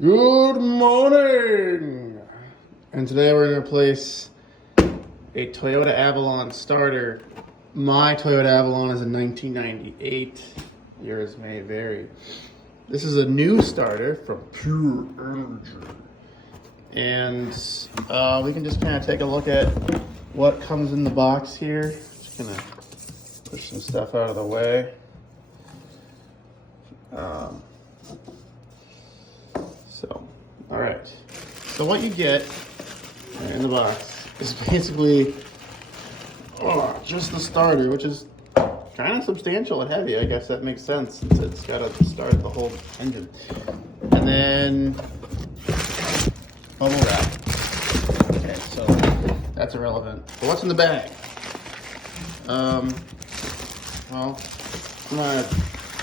Good morning! And today we're going to replace a Toyota Avalon starter. My Toyota Avalon is a 1998. Yours may vary. This is a new starter from Pure Energy. And we can just kind of take a look at what comes in the box here. Just going to push some stuff out of the way. All right. So what you get in the box is basically just the starter, which is kind of substantial and heavy. I guess that makes sense since it's got to start the whole engine. And then bubble wrap. Okay, so that's irrelevant. But what's in the bag? Well, I'm gonna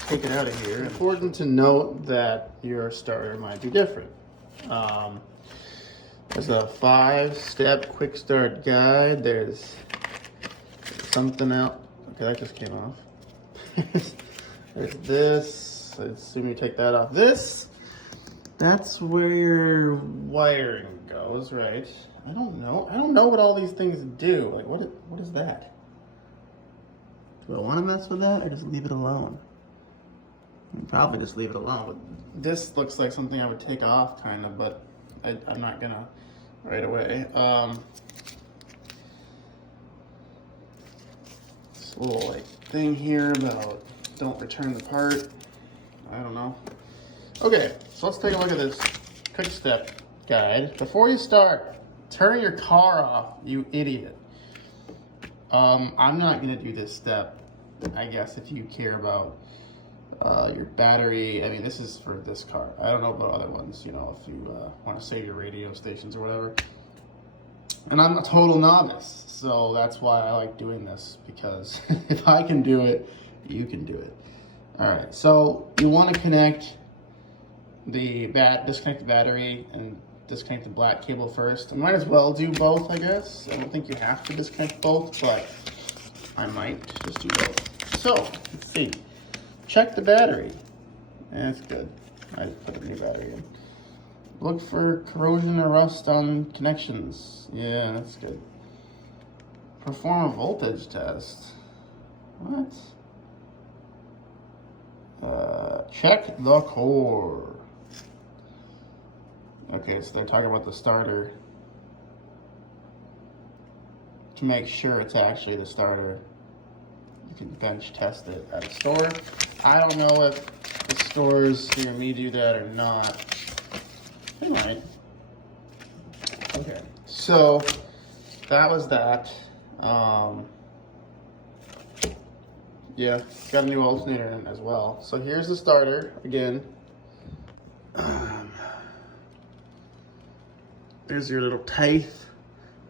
take it out of here. Important to note that your starter might be different. There's a 5-step quick start guide. There's something else. Okay, that just came off. There's this. I assume you take that off. That's where your wiring goes, right? I don't know what all these things do. Like, what is that? Do I want to mess with that or just leave it alone? Probably just leave it alone. But this looks like something I would take off, kind of, but I'm not gonna right away. This little like thing here about don't return the part. I don't know. Okay, so let's take a look at this quick step guide. Before you start, turn your car off, you idiot. I'm not gonna do this step. I guess if you care about your battery. I mean, this is for this car. I don't know about other ones, you know, if you want to save your radio stations or whatever. And I'm a total novice, so that's why I like doing this, because if I can do it, you can do it. All right, so you want to connect disconnect the battery and disconnect the black cable first. I might as well do both, I guess. I don't think you have to disconnect both, but I might just do both. So, let's see. Check the battery. That's good. I put a new battery in. Look for corrosion or rust on connections. Yeah, that's good. Perform a voltage test. What? Check the core. Okay, so they're talking about the starter. To make sure it's actually the starter, you can bench test it at a store. I don't know if the stores near me do that or not. They might. Okay, so that was that. Yeah, got a new alternator in as well. So here's the starter again. There's your little tithe.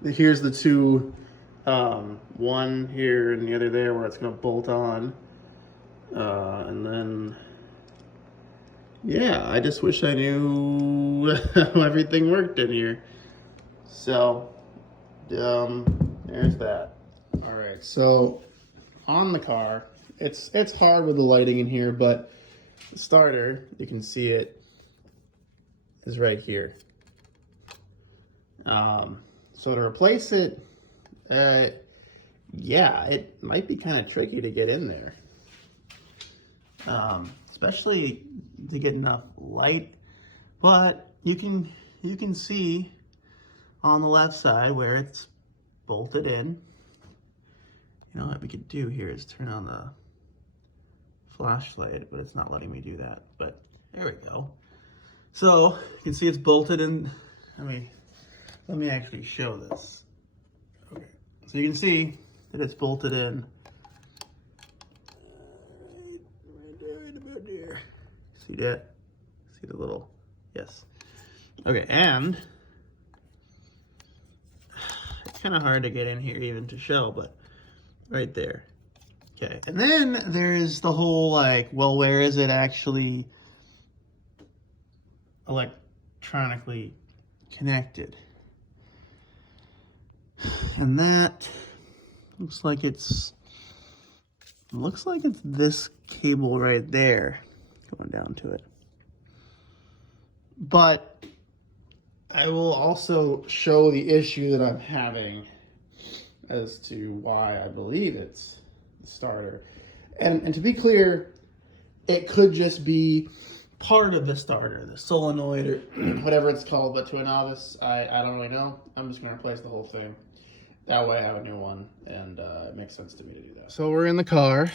Here's the two. One here and the other there where it's gonna bolt on. And then, yeah, I just wish I knew how everything worked in here. So, there's that. All right, so on the car, it's hard with the lighting in here, but the starter, you can see it, is right here. So to replace it, yeah, it might be kind of tricky to get in there. Especially to get enough light, but you can see on the left side where it's bolted in. You know what we could do here is turn on the flashlight, but it's not letting me do that. But there we go. So you can see it's bolted in. Let me actually show this. Okay, so you can see that it's bolted in. See that? See the little, yes. Okay, and it's kind of hard to get in here even to show, but right there. Okay, and then there's the whole like, well, where is it actually electronically connected? And that looks like it's this cable right there going down to it. But I will also show the issue that I'm having as to why I believe it's the starter. And to be clear, it could just be part of the starter, the solenoid or whatever it's called, but to a novice, I don't really know. I'm just going to replace the whole thing. That way I have a new one, and it makes sense to me to do that. So we're in the car.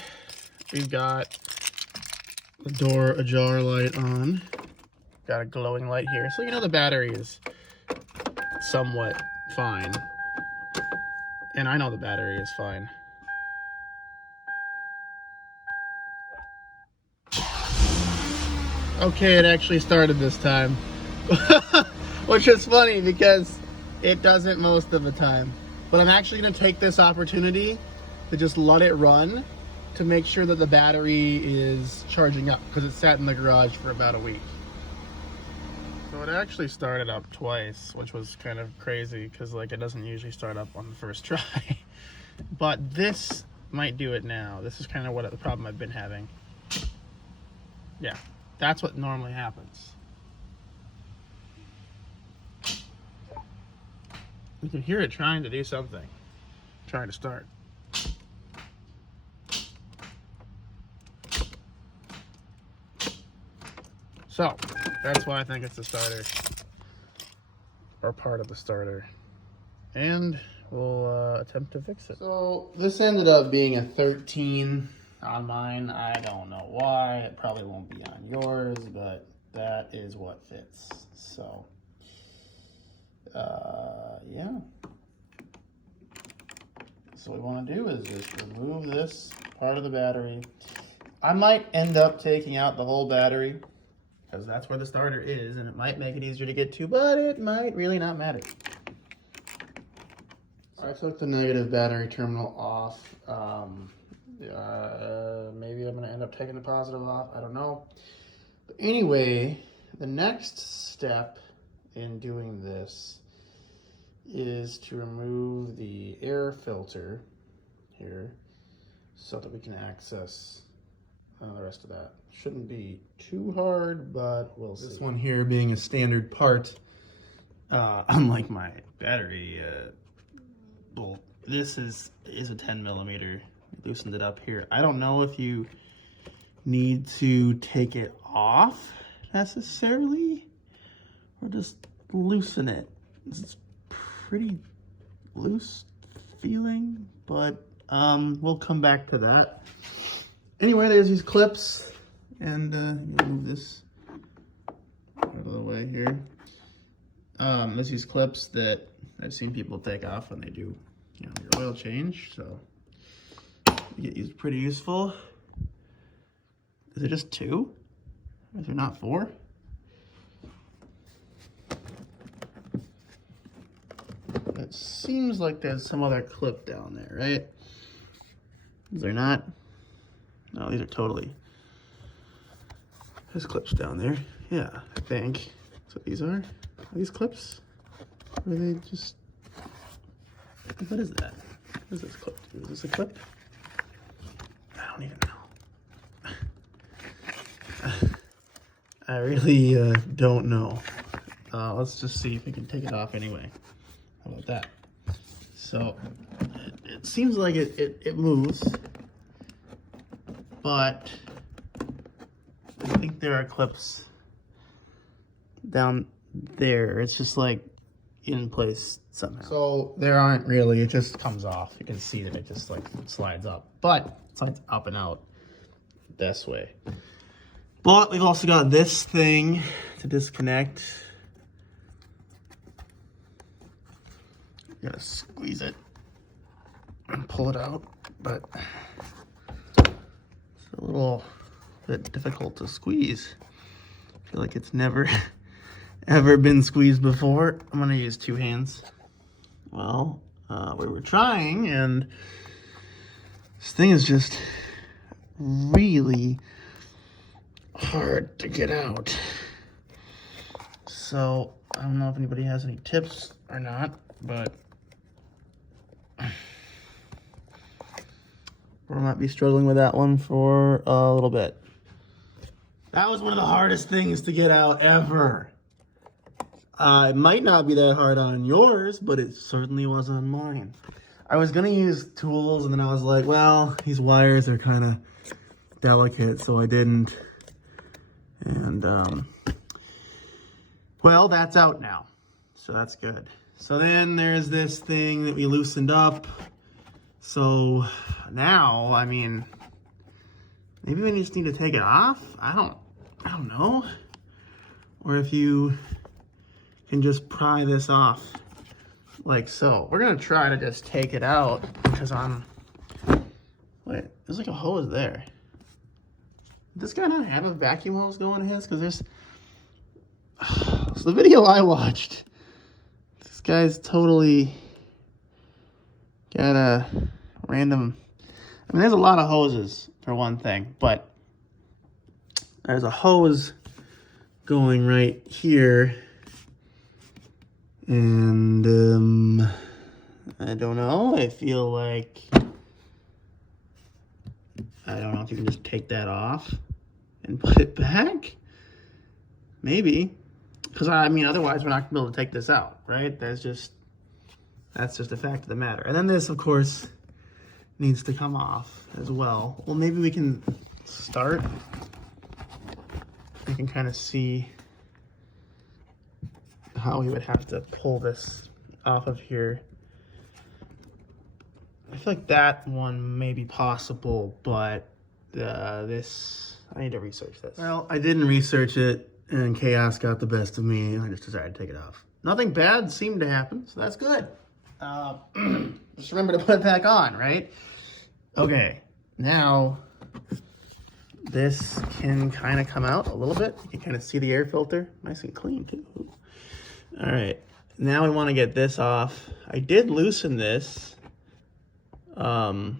We've got the door ajar light on. Got a glowing light here. So you know the battery is somewhat fine. And I know the battery is fine. Okay, it actually started this time. Which is funny because it doesn't most of the time. But I'm actually going to take this opportunity to just let it run to make sure that the battery is charging up, because it sat in the garage for about a week. So it actually started up twice, which was kind of crazy because like it doesn't usually start up on the first try. But this might do it now. This is kind of what the problem I've been having. Yeah, that's what normally happens. You can hear it trying to do something, trying to start. So that's why I think it's the starter, or part of the starter, and we'll attempt to fix it. So this ended up being a 13 on mine. I don't know why. It probably won't be on yours, but that is what fits. So yeah. So what we want to do is just remove this part of the battery. I might end up taking out the whole battery, because that's where the starter is, and it might make it easier to get to, but it might really not matter. So I took the negative battery terminal off. Maybe I'm going to end up taking the positive off. I don't know. But anyway, the next step in doing this is to remove the air filter here so that we can access the rest of that. Shouldn't be too hard, but we'll see. This one here being a standard part, unlike my battery bolt, this is a 10 millimeter. Loosened it up here. I don't know if you need to take it off necessarily, or just loosen it. It's pretty loose feeling, but we'll come back to that. Anyway, there's these clips, and move this out of the way here. There's these clips that I've seen people take off when they do, you know, your oil change. So they get used, pretty useful. Is it just 2? Is there not 4? It seems like there's some other clip down there, right? Is there not? No, these are totally. There's clips down there. Yeah, I think. That's what these are. Are these clips? Or are they just... What is that? What is this clip? Is this a clip? I don't even know. I really don't know. Let's just see if we can take it off anyway. How about that? So, it seems like it moves, but I think there are clips down there. It's just like in place somehow. So there aren't really, it just comes off. You can see that it just like slides up, but it slides up and out this way. But we've also got this thing to disconnect. You gotta squeeze it and pull it out, but it's a little bit difficult to squeeze. I feel like it's never ever been squeezed before. I'm gonna use 2 hands. Well, we were trying, and this thing is just really hard to get out. So I don't know if anybody has any tips or not, but we might be struggling with that one for a little bit. That was one of the hardest things to get out ever. It might not be that hard on yours, but it certainly was on mine. I was gonna use tools, and then I was like, well, these wires are kind of delicate, so I didn't. And well, that's out now, so that's good. So then there's this thing that we loosened up. So now, I mean, maybe we just need to take it off. I don't know. Or if you can just pry this off like so. We're gonna try to just take it out because wait, there's like a hose there. Does this guy not have a vacuum hose going in his? Because there's, so the video I watched, this guy's totally got a random, I mean, there's a lot of hoses for one thing, but there's a hose going right here, and I don't know, I feel like, I don't know if you can just take that off and put it back, maybe, because I mean, otherwise we're not gonna be able to take this out, right? That's just a fact of the matter. And then this, of course, needs to come off as well. Well, maybe we can start. You can kind of see how we would have to pull this off of here. I feel like that one may be possible, but this, I need to research this. Well, I didn't research it, and chaos got the best of me, and I just decided to take it off. Nothing bad seemed to happen, so that's good. Just remember to put it back on, right? Okay, now this can kind of come out a little bit. You can kind of see the air filter, nice and clean too. All right, now we want to get this off. I did loosen this, so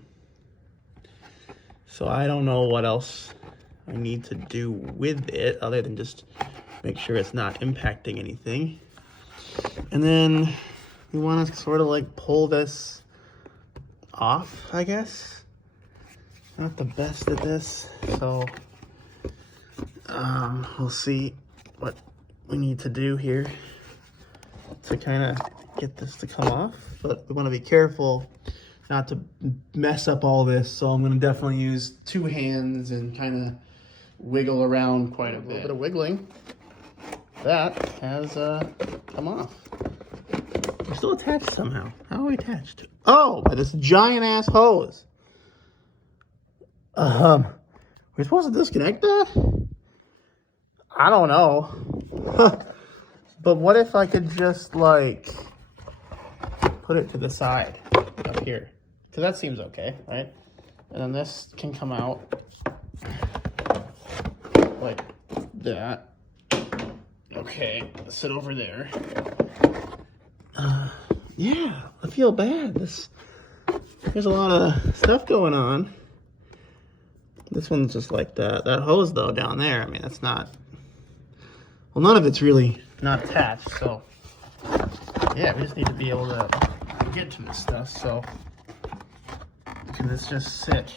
I don't know what else I need to do with it other than just make sure it's not impacting anything. And then we want to sort of like pull this off, I guess. Not the best at this, so we'll see what we need to do here to kind of get this to come off. But we want to be careful not to mess up all this, so I'm going to definitely use two hands and kind of wiggle around quite a bit. A little bit of wiggling. That has come off. We're still attached somehow. How are we attached? Oh, by this giant ass hose. We're supposed to disconnect that? I don't know. But what if I could just like put it to the side up here? Because that seems okay, right? And then this can come out like that. Okay, let's sit over there. Yeah, I feel bad. There's a lot of stuff going on. This one's just like that. That hose though down there, I mean, that's not, well, none of it's really not attached, so yeah, we just need to be able to get to this stuff. So can this just sit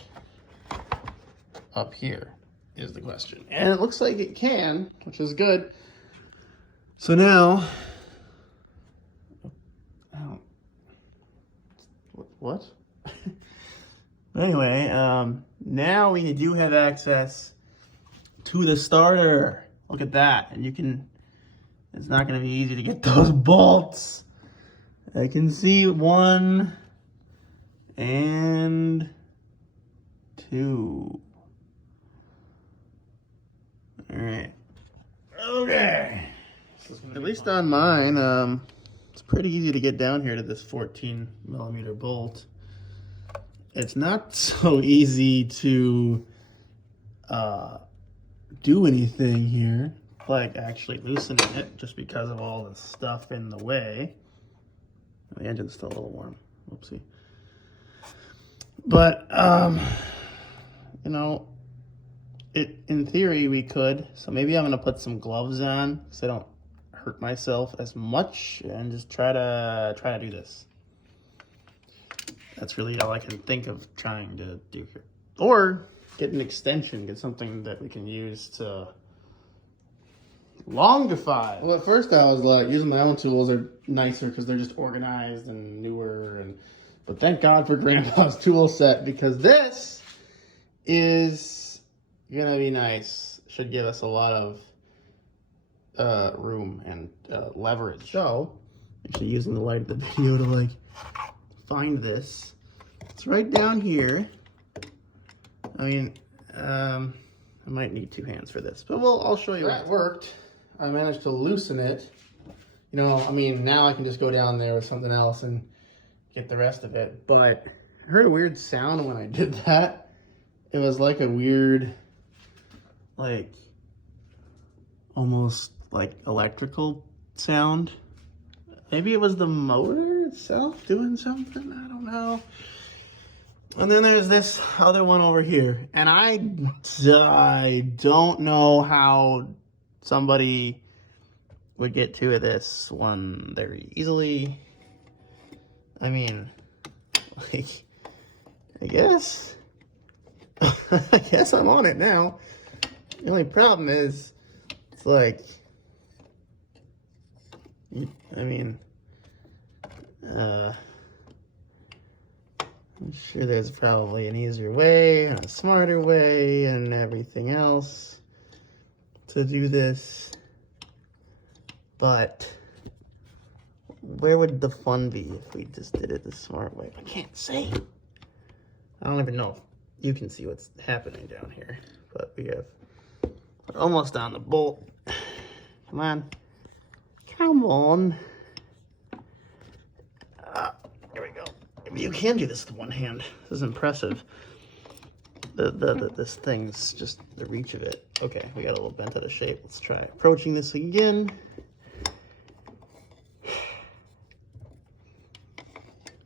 up here is the question. And it looks like it can, which is good. So now, what? Anyway, now we do have access to the starter. Look at that. And you can, it's not going to be easy to get those bolts. I can see 1 and 2. All right. Okay. At least on mine, it's pretty easy to get down here to this 14mm bolt. It's not so easy to do anything here, like actually loosening it, just because of all the stuff in the way. The engine's still a little warm. Whoopsie. But, you know, in theory we could. So maybe I'm going to put some gloves on so I don't hurt myself as much and just try to do this. That's really all I can think of trying to do here. Or get an extension, get something that we can use to Longify. Well, at first I was like, using my own tools are nicer because they're just organized and newer. But thank God for Grandpa's tool set, because this is gonna be nice. Should give us a lot of room and leverage. So, actually using the light of the video to like find this. It's right down here. I mean, I might need 2 hands for this, but I'll show you. That worked. I managed to loosen it. You know, I mean, now I can just go down there with something else and get the rest of it. But I heard a weird sound when I did that. It was like a weird, like, almost like electrical sound. Maybe it was the motor itself doing something. I don't know. And then there's this other one over here. And I don't know how somebody would get 2 of this one very easily. I mean, like, I guess I'm on it now. The only problem is, it's like, I mean, I'm sure there's probably an easier way, and a smarter way, and everything else to do this. But where would the fun be if we just did it the smart way? I can't say. I don't even know if you can see what's happening down here. But we're almost on the bolt. Come on. Come on. Here we go. You can do this with one hand. This is impressive. This thing's just the reach of it. Okay, we got a little bent out of shape. Let's try approaching this again.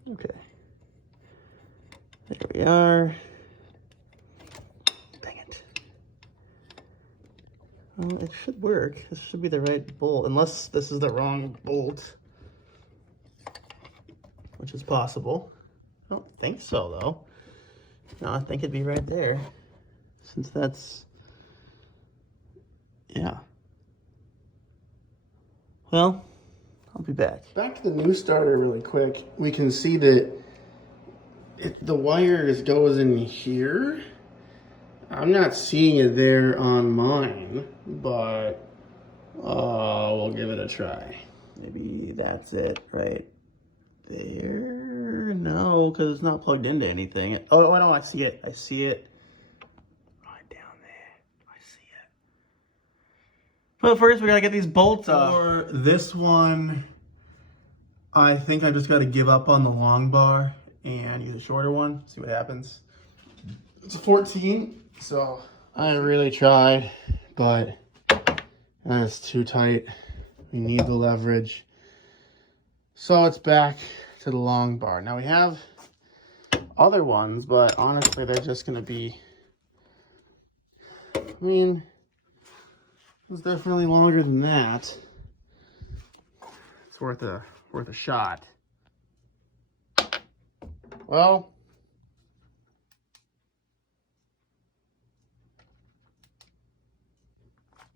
Okay. There we are. Dang it. Well, it should work. This should be the right bolt, unless this is the wrong bolt, which is possible. I don't think so, though. No, I think it'd be right there, since that's, yeah. Well, I'll be back. Back to the new starter really quick. We can see that the wire goes in here. I'm not seeing it there on mine, but we'll give it a try. Maybe that's it right there. No, because it's not plugged into anything. Oh, no, I see it. I see it. Right down there. I see it. But first, we gotta get these bolts off. For this one, I think I just gotta give up on the long bar and use a shorter one. See what happens. It's a 14, so I really tried, but that's too tight. We need the leverage. So it's back to the long bar. Now we have other ones, but honestly, they're just gonna be, I mean, it's definitely longer than that. It's worth a shot. Well,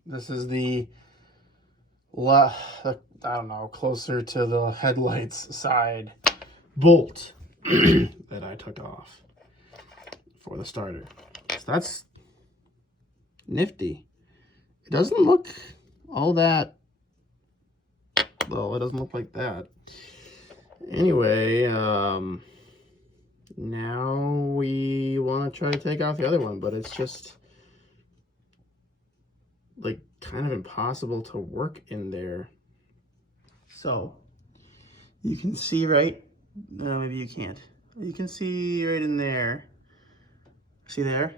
this is the I don't know, closer to the headlights side bolt that I took off for the starter. So that's nifty. It doesn't look all that, well, it doesn't look like that. Anyway, now we want to try to take off the other one, but it's just like kind of impossible to work in there. So you can see right, no, maybe you can't. You can see right in there. See there?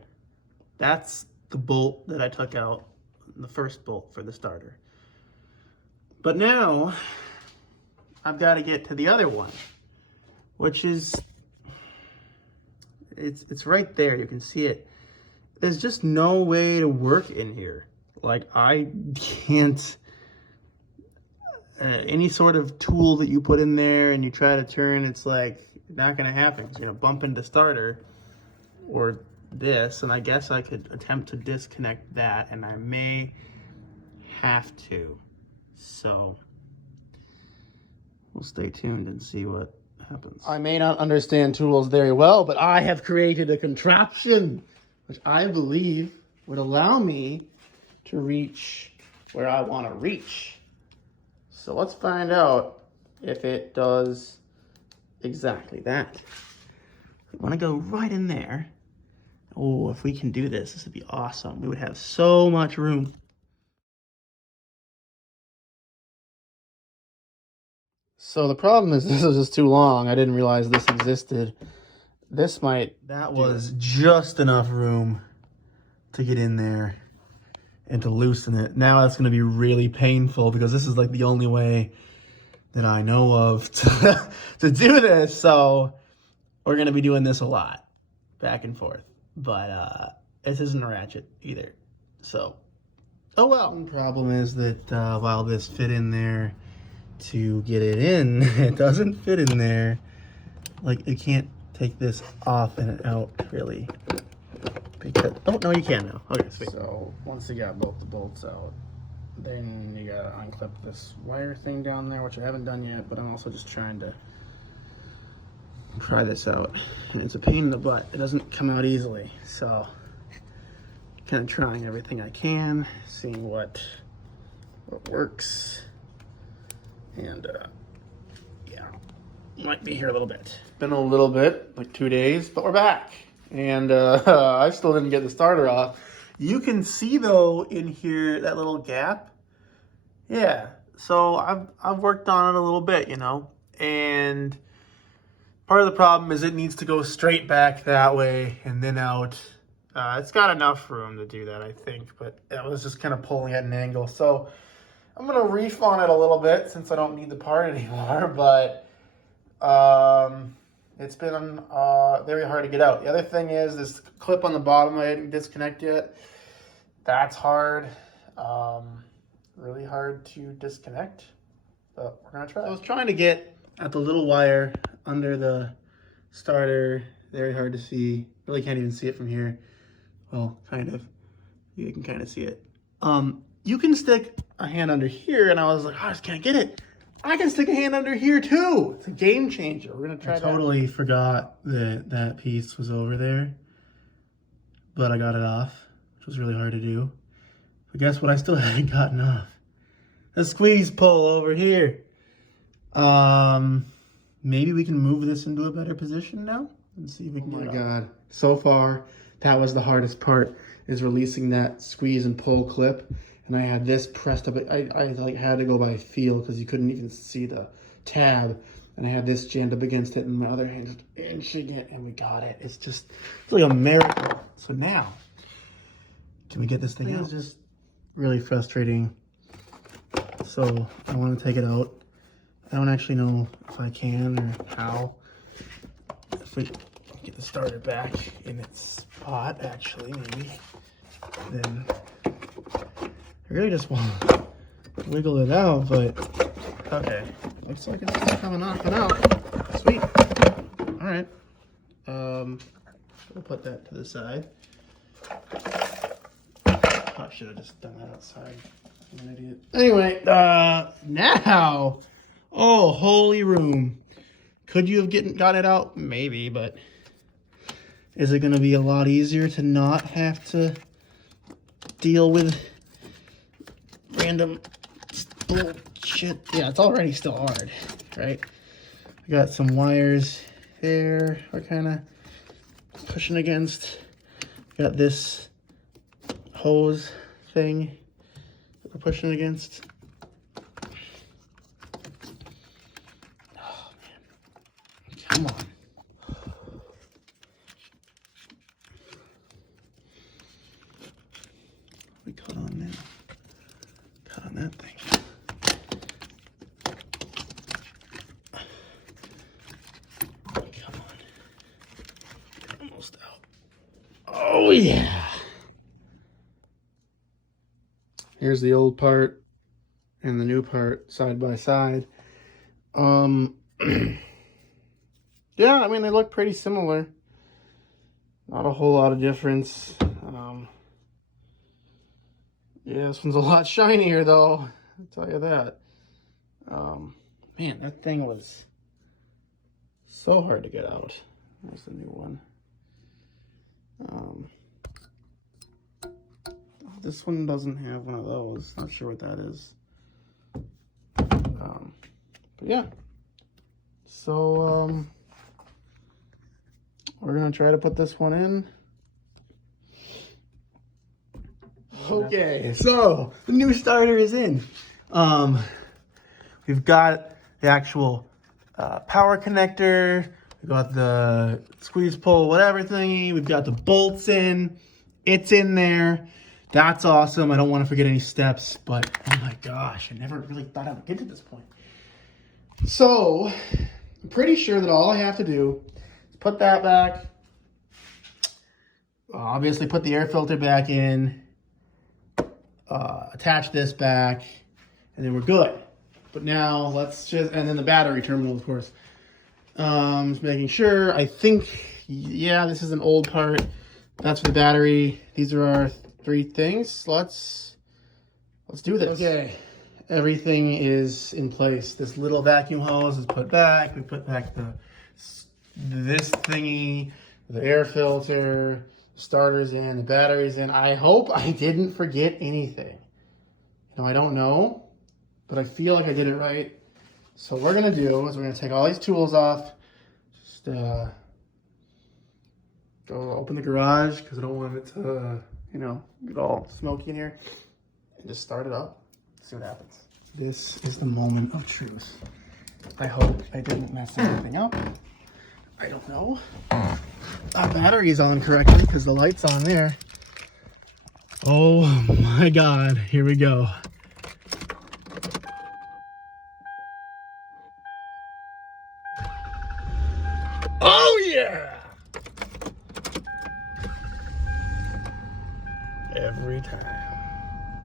That's the bolt that I took out, the first bolt for the starter. But now I've got to get to the other one, which is, it's right there. You can see it. There's just no way to work in here. Like, I can't, any sort of tool that you put in there and you try to turn, it's like not going to happen. It's going to bump into starter or this, and I guess I could attempt to disconnect that, and I may have to. So we'll stay tuned and see what happens. I may not understand tools very well, but I have created a contraption which I believe would allow me to reach where I want to reach. So let's find out if it does exactly that. I want to go right in there. Oh, if we can do this, this would be awesome. We would have so much room. So the problem is this is just too long. I didn't realize this existed. This might... That was just enough room to get in there and to loosen it. Now it's going to be really painful because this is like the only way that I know of to do this. So we're going to be doing this a lot, back and forth. But this isn't a ratchet either. So, oh well. The problem is that while this fit in there to get it in, it doesn't fit in there. Like, you can't take this off and out, really. Because, oh, no, you can now. Okay, sweet. So, once you got both the bolts out, then you gotta unclip this wire thing down there, which I haven't done yet, but I'm also just trying to try this out. And it's a pain in the butt. It doesn't come out easily. So, kind of trying everything I can, seeing what works. And, yeah, might be here a little bit. It's been a little bit, like 2 days, but we're back. And I still didn't get the starter off. You can see, though, in here, that little gap. Yeah, so I've worked on it a little bit, you know. And part of the problem is it needs to go straight back that way and then out. It's got enough room to do that, I think. But I was just kind of pulling at an angle. So I'm going to reef on it a little bit since I don't need the part anymore, but it's been very hard to get out. The other thing is this clip on the bottom I didn't disconnect yet. That's hard. Really hard to disconnect, but we're going to try. I was trying to get at the little wire under the starter. Very hard to see. Really can't even see it from here. Well, kind of. You can kind of see it. You can stick a hand under here, and I was like, oh, I just can't get it. I can stick a hand under here too. It's a game changer. We're gonna try that. I totally forgot that that piece was over there, but I got it off, which was really hard to do. But guess what? I still hadn't gotten off. A squeeze pull over here. Maybe we can move this into a better position now and see if we can get it. Oh my God! So far, that was the hardest part, is releasing that squeeze and pull clip. And I had this pressed up. I like had to go by feel because you couldn't even see the tab. And I had this jammed up against it, and my other hand just inching it, and we got it. It's like a miracle. So now, can we get this thing out? It's just really frustrating. So I want to take it out. I don't actually know if I can or how. If we get the starter back in its spot, actually, maybe, then I really just want to wiggle it out, but okay. Looks like it's just coming off and out. Sweet. All right. We'll put that to the side. I should have just done that outside. I'm an idiot. Anyway, now, oh, holy room. Could you have gotten it out? Maybe, but is it going to be a lot easier to not have to deal with random bullshit? Yeah, it's already still hard, right? I got some wires there we're kind of pushing against. Got this hose thing that we're pushing against. Oh, man. Come on. We cut on now. Cut on that thing. Come on. We're almost out. Oh, yeah. Here's the old part and the new part side by side. Yeah, I mean, they look pretty similar. Not a whole lot of difference. Yeah, this one's a lot shinier though, I'll tell you that. Man, that thing was so hard to get out. There's the new one. This one doesn't have one of those. Not sure what that is. But yeah. So we're gonna try to put this one in. Okay, so the new starter is in. We've got the actual power connector. We've got the squeeze pull whatever thingy. We've got the bolts in. It's in there. That's awesome. I don't want to forget any steps, but oh my gosh, I never really thought I would get to this point. So I'm pretty sure that all I have to do is put that back. Obviously put the air filter back in. Attach this back, and then we're good. But now let's just, and then the battery terminal, of course. Just making sure. I think, yeah, this is an old part. That's for the battery. These are our 3 things. Let's do this. Okay, everything is in place. This little vacuum hose is put back. We put back this thingy, the air filter, the starter's in, the battery's in. I hope I didn't forget anything. You know, I don't know, but I feel like I did it right. So what we're gonna do is we're gonna take all these tools off. Just go open the garage because I don't want it to, you know, get all smoky in here. And just start it up. See what happens. This is the moment of truth. I hope I didn't mess anything up. I don't know. Our battery is on correctly because the light's on there. Oh my God, here we go. Oh yeah! Every time.